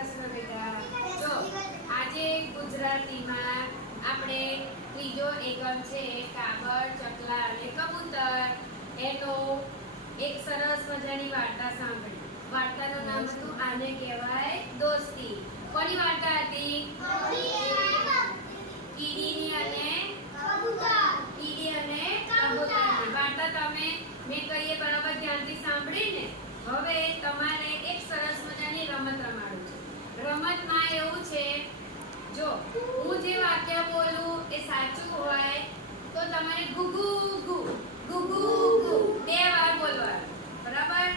કૃષ્ણ બેટા. જો આજે ગુજરાતીમાં આપણે ત્રીજો એકમ છે કાગળ, ચકલા અને કબૂતર. એનો એક સરસ મજાની વાર્તા સાંભળી. વાર્તાનું નામ હતું આને કહેવાય દોસ્તી. કોની વાર્તા હતી? કીડીની અને કીડી અને કબૂતરની વાર્તા. તમે મેં કહીએ બરાબર ધ્યાનથી સાંભળી ને? હવે તમારે એક સરસ મજાની રમત રમાડું છે. રમતમાં એવું છે, જો હું જે વાક્ય બોલું એ સાચું હોય તો તમારે ગુગુ ગુ ગુગુ ગુ 2 વાર બોલવાનું, બરાબર?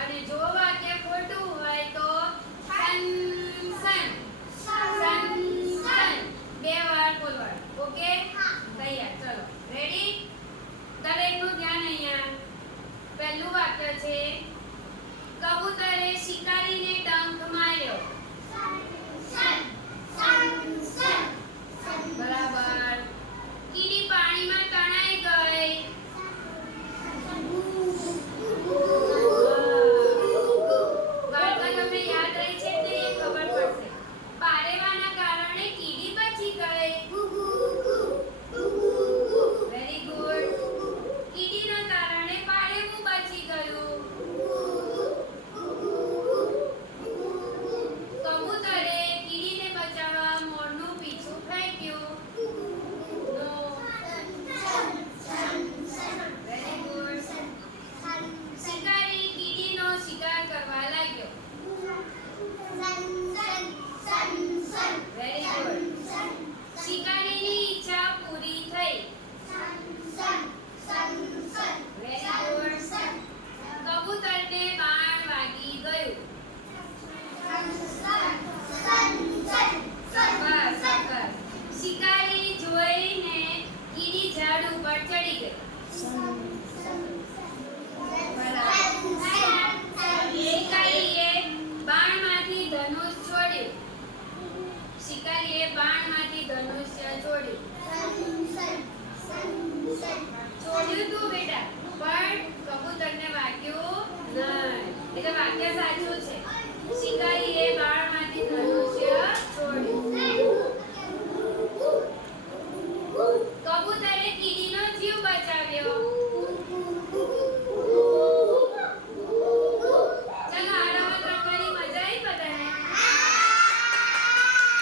અને જો વાક્ય ખોટું હોય તો સન સન સન સન 2 વાર બોલવાનું. ઓકે? તૈયાર? ચલો, રેડી? દરેકનું ધ્યાન અહીંયા. પહેલું વાક્ય છે કબૂતરે શિકાર